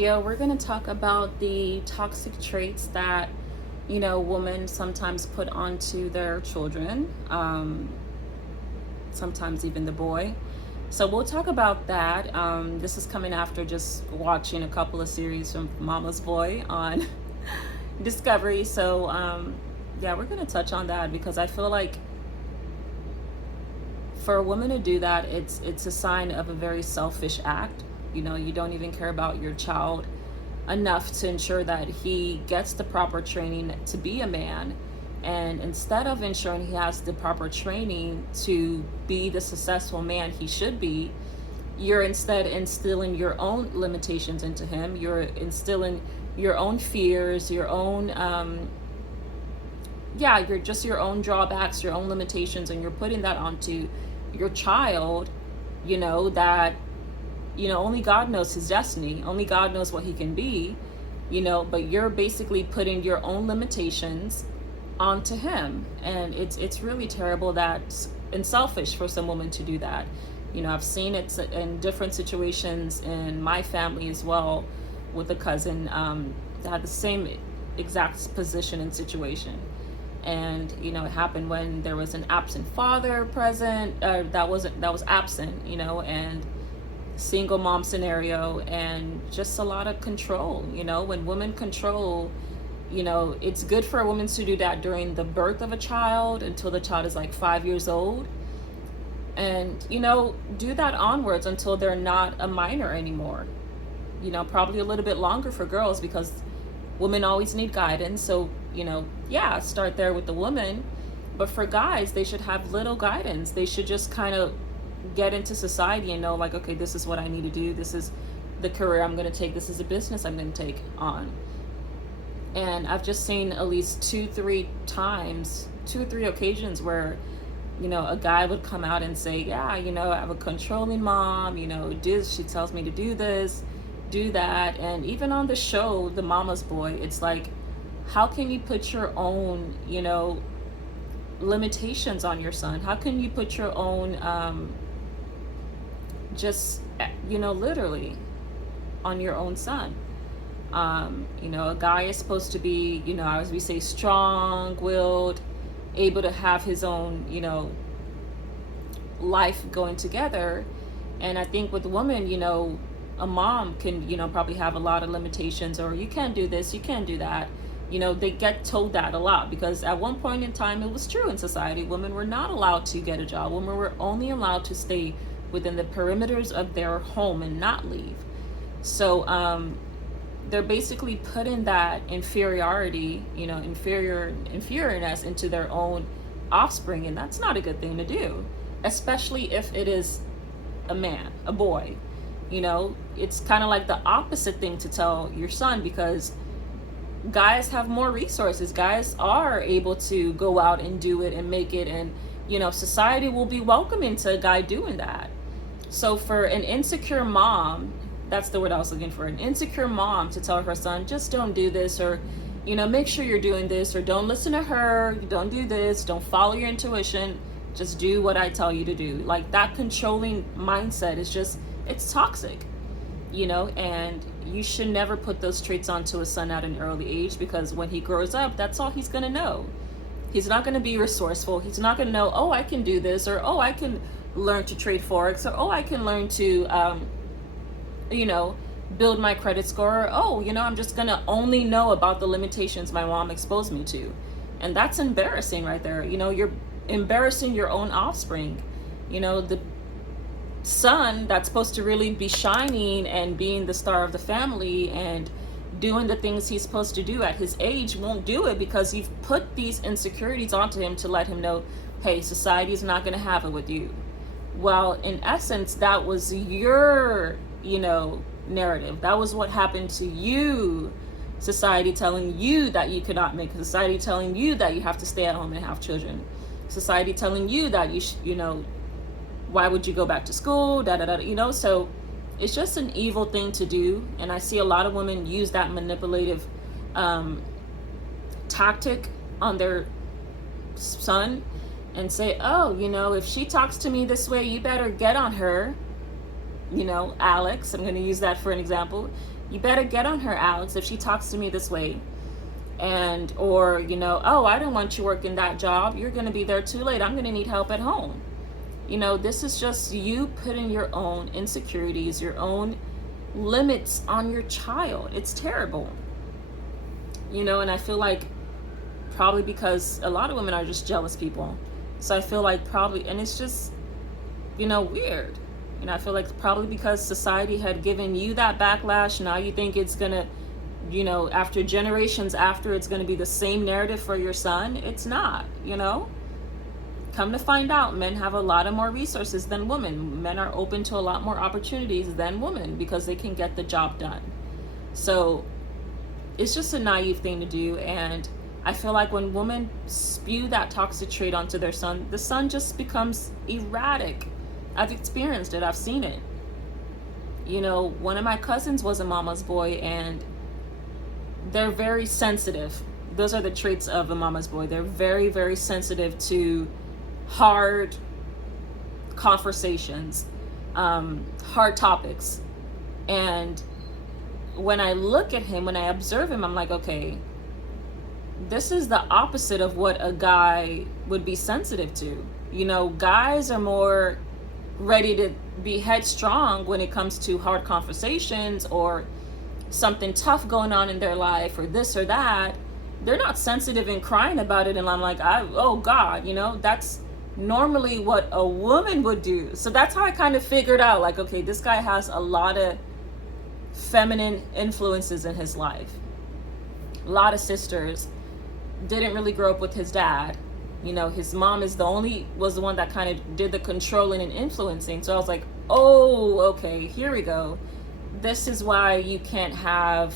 video, we're going to talk about the toxic traits that, women sometimes put onto their children, sometimes even the boy. So we'll talk about that. This is coming after just watching a couple of series from Mama's Boy on Discovery. So, yeah, we're going to touch on that because I feel like for a woman to do that, it's a sign of a very selfish act. You don't even care about your child enough to ensure that he gets the proper training to be a man. And instead of ensuring he has the proper training to be the successful man he should be, you're instead instilling your own limitations into him. You're instilling your own fears, your own you're just your own drawbacks, your own limitations, and you're putting that onto your child, that only God knows his destiny, only God knows what he can be, but you're basically putting your own limitations onto him. And it's really terrible and selfish for some women to do that. I've seen it in different situations in my family as well, with a cousin that had the same exact position and situation. And it happened when there was an absent father present, that was absent, and single mom scenario, and just a lot of control. When women control, it's good for a woman to do that during the birth of a child until the child is like 5 years old, and do that onwards until they're not a minor anymore. Probably a little bit longer for girls because women always need guidance. So start there with the woman. But for guys, they should have little guidance. They should just kind of get into society and know, like, okay, this is what I need to do, this is the career I'm going to take, this is a business I'm going to take on. And I've just seen at least two or three occasions where a guy would come out and say, yeah, I have a controlling mom, she tells me to do this, do that. And even on the show, The Mama's Boy, it's like, how can you put your own limitations on your son? How can you put your own literally on your own son? A guy is supposed to be, as we say, strong-willed, able to have his own life going together. And I think with women, a mom can probably have a lot of limitations, or you can't do this, you can't do that. They get told that a lot because at one point in time it was true in society. Women were not allowed to get a job. Women were only allowed to stay within the perimeters of their home and not leave. So they're basically putting that inferiority, inferiousness into their own offspring, and that's not a good thing to do, especially if it is a man, a boy. It's kind of like the opposite thing to tell your son, because guys have more resources. Guys are able to go out and do it and make it, and society will be welcoming to a guy doing that. So for an insecure mom, that's the word I was looking for, an insecure mom to tell her son, just don't do this, or make sure you're doing this, or don't listen to her, don't do this, don't follow your intuition, just do what I tell you to do. Like, that controlling mindset is just, it's toxic. And you should never put those traits onto a son at an early age, because when he grows up, that's all he's going to know. He's not going to be resourceful. He's not going to know, oh, I can do this, or oh, I can learn to trade Forex, or oh, I can learn to, build my credit score, or oh, I'm just going to only know about the limitations my mom exposed me to. And that's embarrassing right there. You're embarrassing your own offspring. The son that's supposed to really be shining and being the star of the family and doing the things he's supposed to do at his age won't do it because you've put these insecurities onto him to let him know, hey, society is not going to have it with you. Well, in essence, that was your narrative. That was what happened to you. Society telling you that you cannot make it. Society telling you that you have to stay at home and have children. Society telling you that why would you go back to school, so it's just an evil thing to do. And I see a lot of women use that manipulative tactic on their son and say, oh, if she talks to me this way, you better get on her. Alex, I'm going to use that for an example. You better get on her, Alex, if she talks to me this way. And, or, you know, oh, I don't want you working that job. You're going to be there too late. I'm going to need help at home. You know, this is just you putting your own insecurities, your own limits on your child. It's terrible. You know, and I feel like probably because a lot of women are just jealous people. So I feel like probably, and it's just, you know, weird. You know, I feel like probably because society had given you that backlash, now you think it's going to, you know, after generations after, it's going to be the same narrative for your son. It's not, you know. Come to find out, men have a lot of more resources than women. Men are open to a lot more opportunities than women because they can get the job done. So it's just a naive thing to do. And I feel like when women spew that toxic trait onto their son, the son just becomes erratic. I've experienced it. I've seen it. You know, one of my cousins was a mama's boy, and they're very sensitive. Those are the traits of a mama's boy. They're very, very sensitive to hard conversations, hard topics. And when I look at him, when I observe him, I'm like, okay, this is the opposite of what a guy would be sensitive to. You know, guys are more ready to be headstrong when it comes to hard conversations or something tough going on in their life or this or that. They're not sensitive and crying about it, and I'm like, oh God, you know, that's normally what a woman would do. So that's how I kind of figured out, like, okay, this guy has a lot of feminine influences in his life. A lot of sisters. Didn't really grow up with his dad. You know, his mom was the one that kind of did the controlling and influencing. So I was like, oh, okay, here we go. This is why you can't have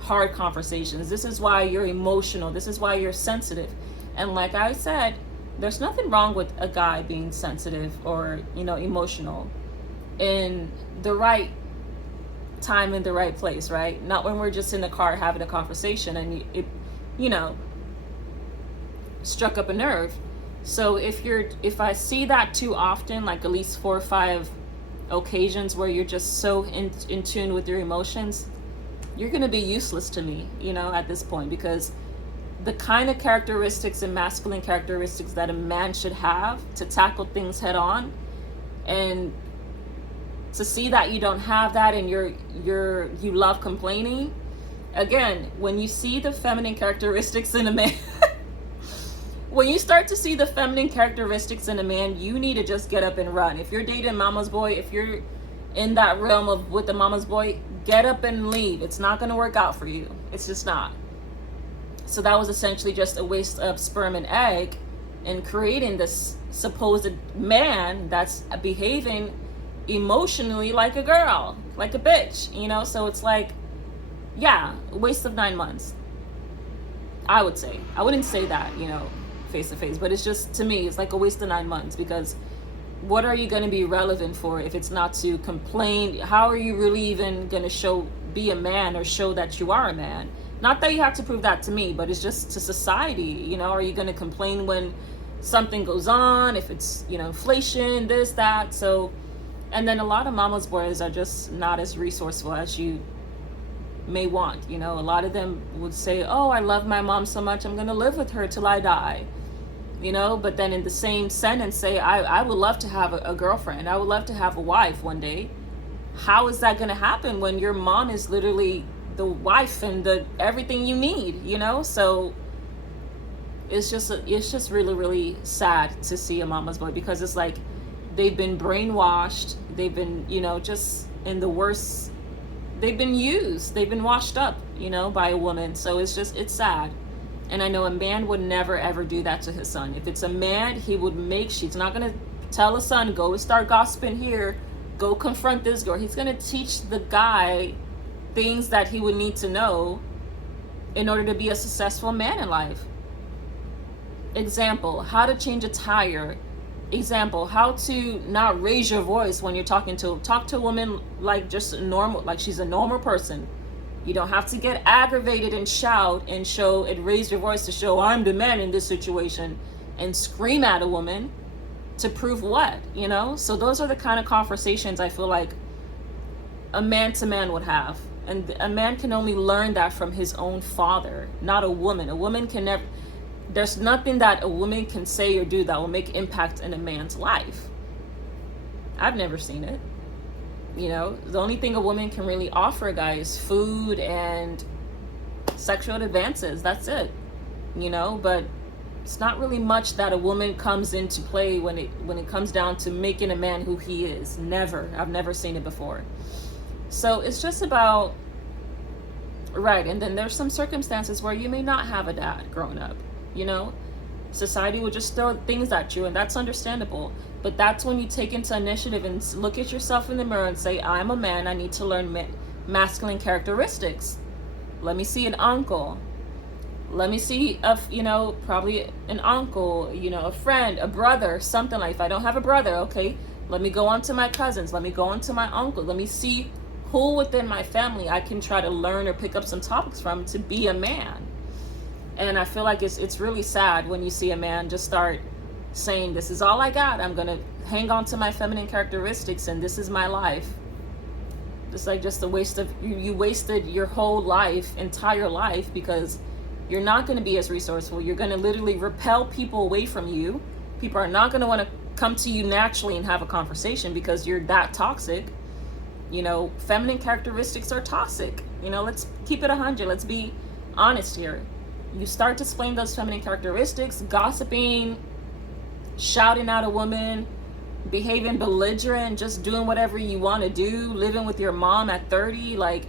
hard conversations. This is why you're emotional. This is why you're sensitive. And like I said, there's nothing wrong with a guy being sensitive or, you know, emotional in the right time, in the right place, right? Not when we're just in the car having a conversation and it, you know, struck up a nerve. So if I see that too often, like at least 4 or 5 occasions where you're just so in tune with your emotions, you're going to be useless to me, you know, at this point, because the kind of characteristics and masculine characteristics that a man should have to tackle things head on, and to see that you don't have that and you love complaining. Again, when you see the feminine characteristics in a man, when you start to see the feminine characteristics in a man, you need to just get up and run. If you're dating mama's boy, if you're in that realm of with the mama's boy, get up and leave. It's not going to work out for you. It's just not. So that was essentially just a waste of sperm and egg in creating this supposed man that's behaving emotionally like a girl, like a bitch, you know? So it's like, yeah, a waste of 9 months. I would say. I wouldn't say that, you know, face to face, but it's just, to me, it's like a waste of 9 months, because what are you going to be relevant for if it's not to complain? How are you really even going to be a man or show that you are a man? Not that you have to prove that to me, but it's just to society, you know. Are you going to complain when something goes on, if it's, you know, inflation, this, that? So, and then a lot of mama's boys are just not as resourceful as you may want, you know. A lot of them would say, oh, I love my mom so much, I'm going to live with her till I die, you know. But then in the same sentence say, I would love to have a girlfriend, I would love to have a wife one day. How is that going to happen when your mom is literally the wife and the everything you need, you know? So it's just really, really sad to see a mama's boy, because it's like they've been brainwashed, they've been, you know, just in the worst, they've been used, they've been washed up, you know, by a woman. So it's sad. And I know a man would never ever do that to his son. If it's a man, he would he's not going to tell a son, go start gossiping here, go confront this girl. He's going to teach the guy things that he would need to know in order to be a successful man in life. Example, how to change a tire. Example, how to not raise your voice when you're talk to a woman like just normal, like she's a normal person. You don't have to get aggravated and shout and raise your voice to show I'm the man in this situation and scream at a woman to prove what, you know? So those are the kind of conversations I feel like a man to man would have. And a man can only learn that from his own father, not a woman. A woman can never, there's nothing that a woman can say or do that will make impact in a man's life. I've never seen it. You know, the only thing a woman can really offer a guy is food and sexual advances. That's it. You know, but it's not really much that a woman comes into play when it comes down to making a man who he is. Never. I've never seen it before. So it's just about, right, and then there's some circumstances where you may not have a dad growing up, you know? Society will just throw things at you, and that's understandable. But that's when you take into initiative and look at yourself in the mirror and say, I'm a man, I need to learn masculine characteristics. Let me see an uncle. Let me see, probably an uncle, a friend, a brother, something like. If I don't have a brother, okay, let me go on to my cousins. Let me go on to my uncle. Let me see who within my family I can try to learn or pick up some topics from to be a man. And I feel like it's really sad when you see a man just start saying, this is all I got. I'm going to hang on to my feminine characteristics and this is my life. It's like just a waste of, you wasted your whole life, entire life, because you're not going to be as resourceful. You're going to literally repel people away from you. People are not going to want to come to you naturally and have a conversation because you're that toxic. Feminine characteristics are toxic. Let's keep it 100. Let's be honest here. You start displaying those feminine characteristics, gossiping, shouting at a woman, behaving belligerent, just doing whatever you want to do, living with your mom at 30. Like,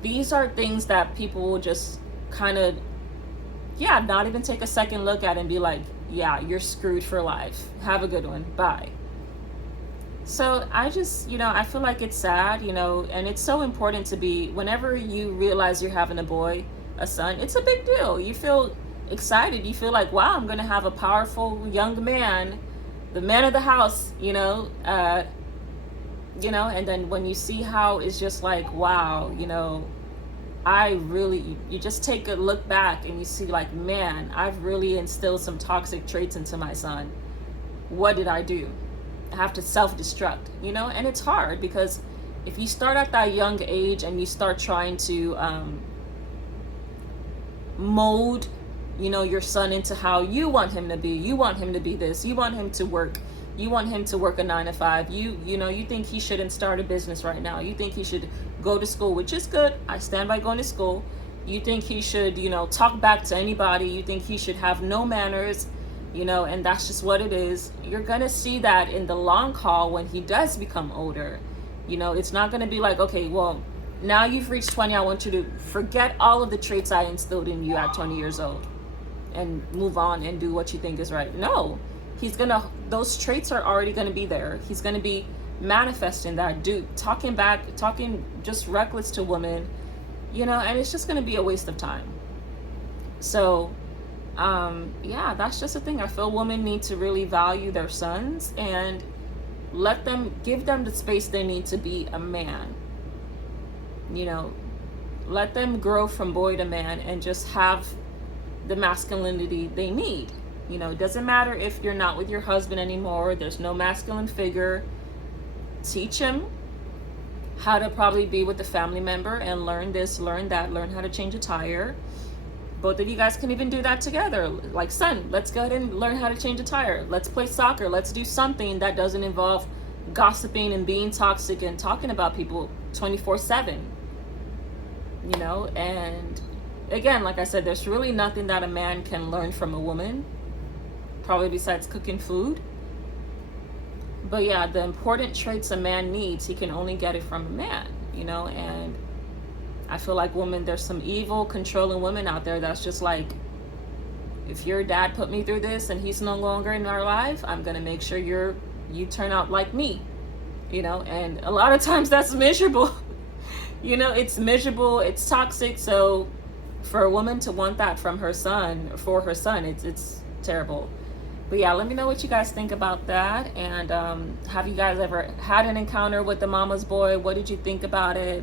these are things that people will just kind of, not even take a second look at and be like, yeah, you're screwed for life. Have a good one. Bye. So I just, I feel like it's sad, and it's so important to be, whenever you realize you're having a son, it's a big deal. You feel excited. You feel like, wow, I'm going to have a powerful young man, the man of the house, and then when you see how it's just like, wow, you just take a look back and you see like, man, I've really instilled some toxic traits into my son. What did I do? I have to self-destruct, and it's hard because if you start at that young age and you start trying to mold, your son into how you want him to be, you want him to be this, you want him to work, you want him to work a 9-to-5, you think he shouldn't start a business right now, you think he should go to school, which is good, I stand by going to school, you think he should, talk back to anybody, you think he should have no manners, and that's just what it is. You're gonna see that in the long haul when he does become older. It's not gonna be like, okay, well, now you've reached 20, I want you to forget all of the traits I instilled in you at 20 years old and move on and do what you think is right. No, those traits are already gonna be there. He's gonna be manifesting that, talking just reckless to women, and it's just gonna be a waste of time. So, that's just the thing. I feel women need to really value their sons and give them the space they need to be a man. Let them grow from boy to man and just have the masculinity they need. It doesn't matter if you're not with your husband anymore, there's no masculine figure. Teach him how to probably be with a family member and learn this, learn that, learn how to change a tire. Both of you guys can even do that together. Like, son, let's go ahead and learn how to change a tire. Let's play soccer. Let's do something that doesn't involve gossiping and being toxic and talking about people 24/7. And again, like I said, there's really nothing that a man can learn from a woman, probably besides cooking food. But yeah, the important traits a man needs, he can only get it from a man, and I feel like there's some evil, controlling women out there that's just like, if your dad put me through this and he's no longer in our life, I'm going to make sure you turn out like me, and a lot of times that's miserable. It's miserable, it's toxic. So for a woman to want that from her son, it's terrible. But yeah, let me know what you guys think about that. And have you guys ever had an encounter with the mama's boy? What did you think about it?